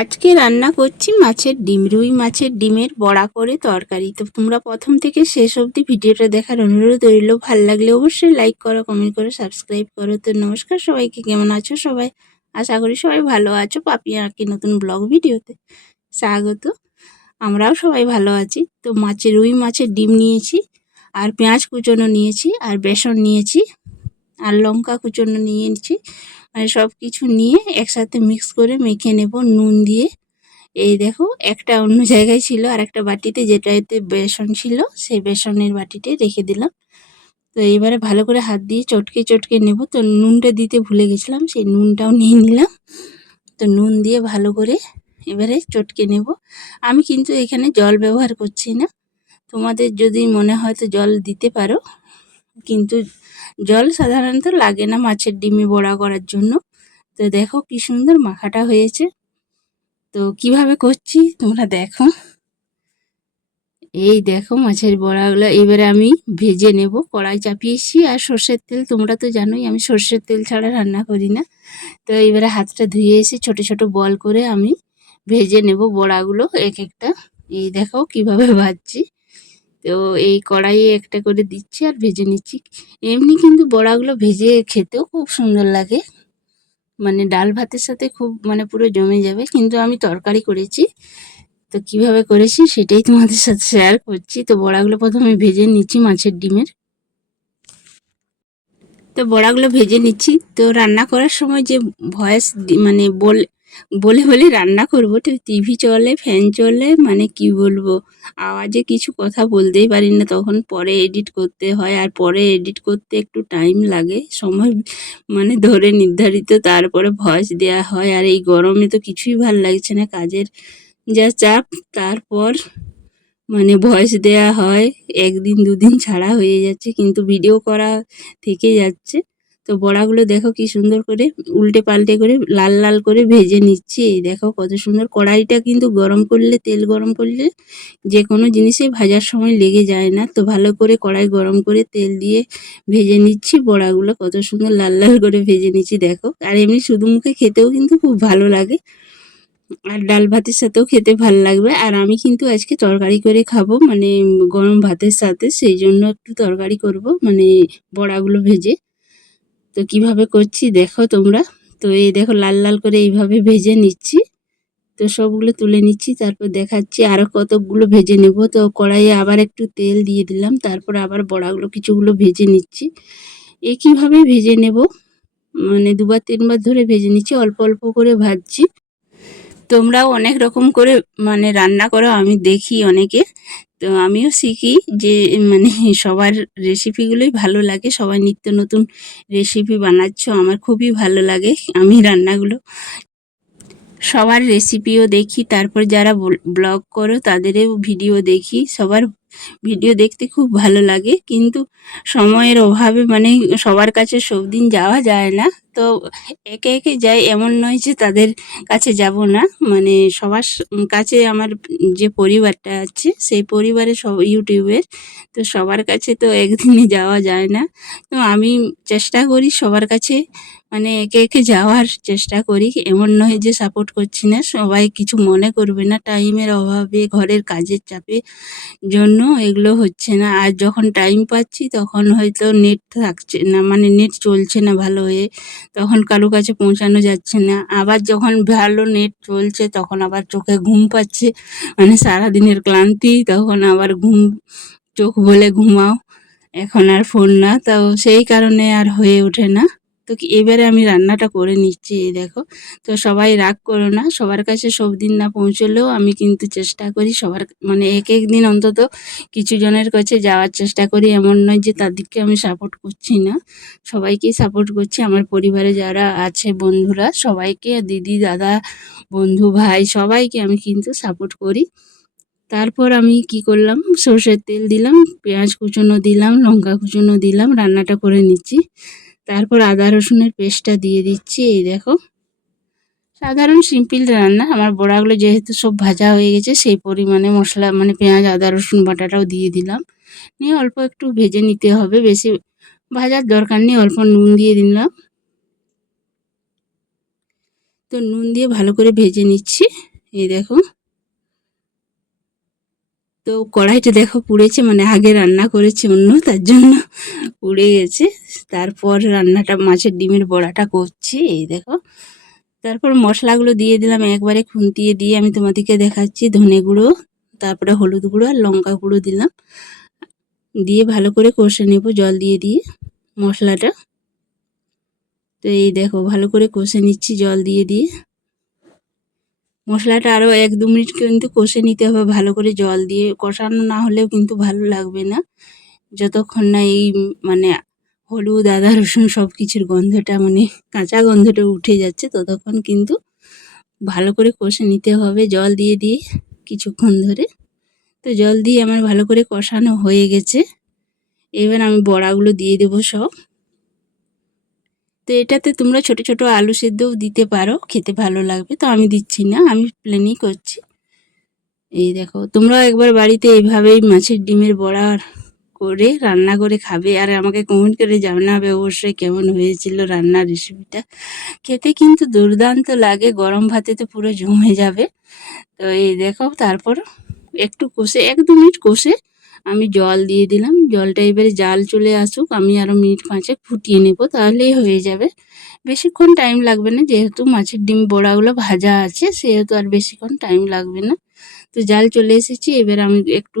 আজকে রান্না করছি মাছের ডিম, রুই মাছের ডিমের বড়া করে তরকারি। তো তোমরা প্রথম থেকে শেষ অবধি ভিডিওটা দেখার অনুরোধ রইল। ভাল লাগলে অবশ্যই লাইক করো, কমেন্ট করো, সাবস্ক্রাইব করো। তো নমস্কার সবাইকে, কেমন আছো সবাই? আশা করি সবাই ভালো আছো। পাপিয়াকে নতুন ব্লগ ভিডিওতে স্বাগত। আমরাও সবাই ভালো আছি। তো রুই মাছের ডিম নিয়েছি, আর পেঁয়াজ কুচোনো নিয়েছি, আর বেসন নিয়েছি, আর লঙ্কা কুচোনো নিয়েছি। মানে সব কিছু নিয়ে একসাথে মিক্স করে মেখে নেব নুন দিয়ে। এই দেখো, একটা অন্য জায়গায় ছিল, আর একটা বাটিতে যেটাতে বেসন ছিল সেই বেসনের বাটিতে রেখে দিলাম। তো এইবারে ভালো করে হাত দিয়ে চটকে চটকে নেব। তো নুনটা দিতে ভুলে গেছিলাম, সেই নুনটাও নিয়ে নিলাম। তো নুন দিয়ে ভালো করে এবারে চটকে নেব। আমি কিন্তু এখানে জল ব্যবহার করছি না, তোমাদের যদি মনে হয় তো জল দিতে পারো, কিন্তু জল সাধারণত লাগে না মাছের ডিমে বড়া করার জন্য। তো দেখো কি সুন্দর মাখাটা হয়েছে। তো কিভাবে করছি তোমরা দেখো। এই দেখো মাছের বড়াগুলো এবারে আমি ভেজে নেব। কড়াই চাপিয়েছি, আর সর্ষের তেল, তোমরা তো জানোই আমি সর্ষের তেল ছাড়া রান্না করি না। তো এবারে হাতটা ধুয়ে এসে ছোট ছোট বল করে আমি ভেজে নেব বড়াগুলো এক একটা। এই দেখো কিভাবে ভাজছি। তো এই কড়াইয়ে একটা করে দিচ্ছি আর ভেজে নিচ্ছি। এমনি কিন্তু বড়াগুলো ভেজে খেতেও খুব সুন্দর লাগে, মানে ডাল ভাতের সাথে খুব পুরো জমে যাবে। কিন্তু আমি তরকারি করেছি, তো কিভাবে করেছি সেটাই তোমাদের সাথে শেয়ার করছি। তো বড়াগুলো প্রথমে ভেজে নিচ্ছি মাছের ডিমের। তো বড়াগুলো ভেজে নিচ্ছি। তো রান্না করার সময় যে ভয়েস বলে বলে বলে রান্না করবো, তো টিভি চলে, ফ্যান চলে, কি বলবো, আওয়াজে কিছু কথা বলতেই পারি না। তখন পরে এডিট করতে হয়, আর পরে এডিট করতে একটু টাইম লাগে, সময় ধরে নির্ধারিত, তারপরে ভয়েস দেওয়া হয়। আর এই গরমে তো কিছুই ভাল লাগছে না, কাজের যা চাপ, তারপর ভয়েস দেয়া হয়, একদিন দুদিন ছাড়া হয়ে যাচ্ছে, কিন্তু ভিডিও করা থেকে যাচ্ছে। তো বড়াগুলো দেখো কি সুন্দর করে উল্টে পাল্টে করে লাল লাল করে ভেজে নিচ্ছি। এই দেখো কত সুন্দর। কড়াইটা কিন্তু গরম করলে, তেল গরম করলে যে কোনো জিনিসে ভাজার সময় লেগে যায় না। তো ভালো করে কড়াই গরম করে তেল দিয়ে ভেজে নিচ্ছি বড়াগুলো। কত সুন্দর লাল লাল করে ভেজে নিচ্ছি দেখো। আর এমনি শুধু মুখে খেতেও কিন্তু খুব ভালো লাগে, আর ডাল ভাতের সাথেও খেতে ভালো লাগবে। আর আমি কিন্তু আজকে তরকারি করে খাবো, গরম ভাতের সাথে, সেই জন্য একটু তরকারি করব, বড়াগুলো ভেজে। তো কিভাবে করছি দেখো তোমরা। তো এই দেখো লাল লাল করে এইভাবে ভেজে নিচ্ছি। তো সবগুলো তুলে নিচ্ছি, তারপর দেখাচ্ছি আরও কতকগুলো ভেজে নেব। তো কড়াইয়ে আবার একটু তেল দিয়ে দিলাম, তারপর আবার বড়াগুলো কিছুগুলো ভেজে নিচ্ছি। একইভাবে ভেজে নেব, দুবার তিনবার ধরে ভেজে নিচ্ছি, অল্প অল্প করে ভাজছি। তোমরাও অনেক রকম করে রান্না করো, আমি দেখি অনেকে। তো আমিও শিখি যে সবার রেসিপিগুলোই ভালো লাগে, সবাই নিত্য নতুন রেসিপি বানাচ্ছ, আমার খুবই ভালো লাগে। আমি রান্নাগুলো সবার রেসিপিও দেখি, তারপর যারা ব্লগ করো তাদেরও ভিডিও দেখি। সবার ভিডিও দেখতে খুব ভালো লাগে, কিন্তু সময়ের অভাবে সবার কাছে সব দিন যাওয়া যায় না। তো একে একে যাই, এমন নয় যে তাদের কাছে যাব না। সবার কাছে আমার যে পরিবারটা আছে, সেই পরিবারে সব ইউটিউবের, তো সবার কাছে তো একদিনে যাওয়া যায় না। তো আমি চেষ্টা করি সবার কাছে একে একে যাওয়ার চেষ্টা করি। এমন নয় যে সাপোর্ট করছি না, সবাই কিছু মনে করবে না, টাইমের অভাবে, ঘরের কাজের চাপে জন্য এগুলো হচ্ছে না। আর যখন টাইম পাচ্ছি তখন হয়তো নেট থাকছে না, নেট চলছে না ভালো হয়ে, তখন কারো কাছে পৌঁছানো যাচ্ছে না। আবার যখন ভালো নেট চলছে তখন আবার চোখে ঘুম পাচ্ছে, সারাদিনের ক্লান্তি, তখন আবার চোখ বলে ঘুমাও, এখন আর ফোন না, তো সেই কারণে আর হয়ে ওঠে না। তো এবারে আমি রান্নাটা করে নিচ্ছি। এই দেখো। তো সবাই রাগ করো না, সবার কাছে সব দিন না পৌঁছলেও আমি কিন্তু চেষ্টা করি সবার এক এক দিন অন্তত কিছু জনের কাছে যাওয়ার চেষ্টা করি। এমন নয় যে তাদেরকে আমি সাপোর্ট করছি না, সবাইকেই সাপোর্ট করছি। আমার পরিবারে যারা আছে বন্ধুরা, সবাইকে, দিদি, দাদা, বন্ধু, ভাই, সবাইকে আমি কিন্তু সাপোর্ট করি। তারপর আমি কি করলাম, সর্ষের তেল দিলাম, পেঁয়াজ কুচোনো দিলাম, লঙ্কা কুচোনো দিলাম, রান্নাটা করে নিচ্ছি। তারপর আদা রসুনের পেস্টটা দিয়ে দিচ্ছি। এই দেখো, সাধারণ সিম্পল রান্না। আমার বড়াগুলো যেহেতু সব ভাজা হয়ে গেছে, সেই পরিমাণে মশলা পেঁয়াজ আদা রসুন বাটাটাও দিয়ে দিলাম, নিয়ে অল্প একটু ভেজে নিতে হবে, বেশি ভাজার দরকার নেই, অল্প নুন দিয়ে দিলাম। তো তো নুন দিয়ে ভালো করে ভেজে নিচ্ছি। এই দেখো, তো কড়াইটা দেখো পুড়েছে, মানে আগে রান্না করেছি অন্য, তার জন্য পুড়ে গেছে। তারপর রান্নাটা মাছের ডিমের বড়াটা করছি। এই দেখো, তারপর মশলাগুলো দিয়ে দিলাম একবারে খুন্তিয়ে দিয়ে আমি তোমাদেরকে দেখাচ্ছি। ধনে গুঁড়ো, তারপরে হলুদ গুঁড়ো আর লঙ্কা গুঁড়ো দিলাম, দিয়ে ভালো করে কষে নেব জল দিয়ে দিয়ে মশলাটা। তো এই দেখো ভালো করে কষে নিচ্ছি জল দিয়ে দিয়ে। মশলাটা আরও 1-2 মিনিট কিন্তু কষে নিতে হবে ভালো করে জল দিয়ে। কষানো না হলেও কিন্তু ভালো লাগবে না, যতক্ষণ না এই মানে হলুদ আদা রসুন সব কিছুর গন্ধটা, মানে কাঁচা গন্ধটা উঠে যাচ্ছে, ততক্ষণ কিন্তু ভালো করে কষে নিতে হবে জল দিয়ে দিয়ে কিছুক্ষণ ধরে। তো জল দিয়ে আমার ভালো করে কষানো হয়ে গেছে। এবার আমি বড়াগুলো দিয়ে দেবো সব। তো এটাতে তোমরা ছোট ছোট আলু সেদ্ধও দিতে পারো, খেতে ভালো লাগবে। তো আমি দিচ্ছি না, আমি প্লেনই করছি। এই দেখো, তোমরা একবার বাড়িতে এইভাবেই মাছের ডিমের বড়া করে রান্না করে খাবে, আর আমাকে কমেন্ট করে জানাবে অবশ্যই কেমন হয়েছিল রান্নার রেসিপিটা। খেতে কিন্তু দুর্দান্ত লাগে, গরম ভাতে তো পুরো জমে যাবে। তো এই দেখো, তারপর একটু কষে 1-2 মিনিট কষে আমি জল দিয়ে দিলাম। জলটা এবারে জাল চলে আসুক, আমি আরও মিনিট 5 ফুটিয়ে নেব, তাহলেই হয়ে যাবে। বেশিক্ষণ টাইম লাগবে না, যেহেতু মাছের ডিম বড়াগুলো ভাজা আছে সেহেতু আর বেশিক্ষণ টাইম লাগবে না। তো জাল চলে এসেছে, এবার আমি একটু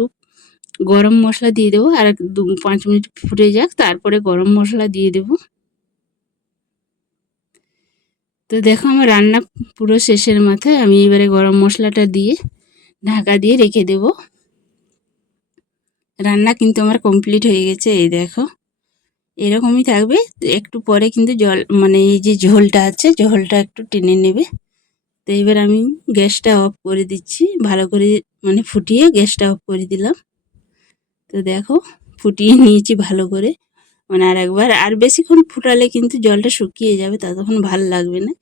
গরম মশলা দিয়ে দেবো। আর 5 মিনিট ফুটে যাক, তারপরে গরম মশলা দিয়ে দেব। তো দেখো, আমার রান্না পুরো শেষের মাথায় আমি এবারে গরম মশলাটা দিয়ে ঢাকা দিয়ে রেখে দেব। রান্না কিন্তু আমার কমপ্লিট হয়ে গেছে। এই দেখো, এরকমই থাকবে। একটু পরে কিন্তু জল, মানে এই যে ঝোলটা আছে, ঝোলটা একটু টেনে নেবে। তো এবার আমি গ্যাসটা অফ করে দিচ্ছি, ভালো করে মানে ফুটিয়ে গ্যাসটা অফ করে দিলাম। তো দেখো, ফুটিয়ে নিয়েছি ভালো করে, মানে আর একবার, আর বেশিক্ষণ ফুটালে কিন্তু জলটা শুকিয়ে যাবে, ততক্ষণ ভালো লাগবে না।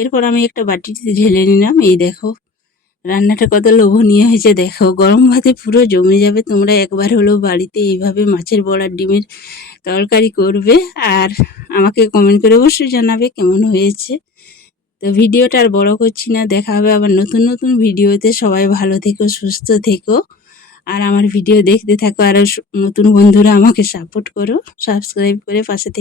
এরপর আমি একটা বাটিতে ঢেলে নিলাম। এই দেখো, রান্নাটা কত লোভনীয় হয়েছে দেখো, গরম ভাতে পুরো জমে যাবে। তোমরা একবার হলেও বাড়িতে এইভাবে মাছের বড়া ডিমের তরকারি করবে, আর আমাকে কমেন্ট করে অবশ্যই জানাবে কেমন হয়েছে। তো ভিডিওটা আর বড় করছি না, দেখা হবে আবার নতুন নতুন ভিডিওতে। সবাই ভালো থেকো, সুস্থ থেকো, আর আমার ভিডিও দেখতে থাকো। আর নতুন বন্ধুরা আমাকে সাপোর্ট করো, সাবস্ক্রাইব করে পাশে থেকে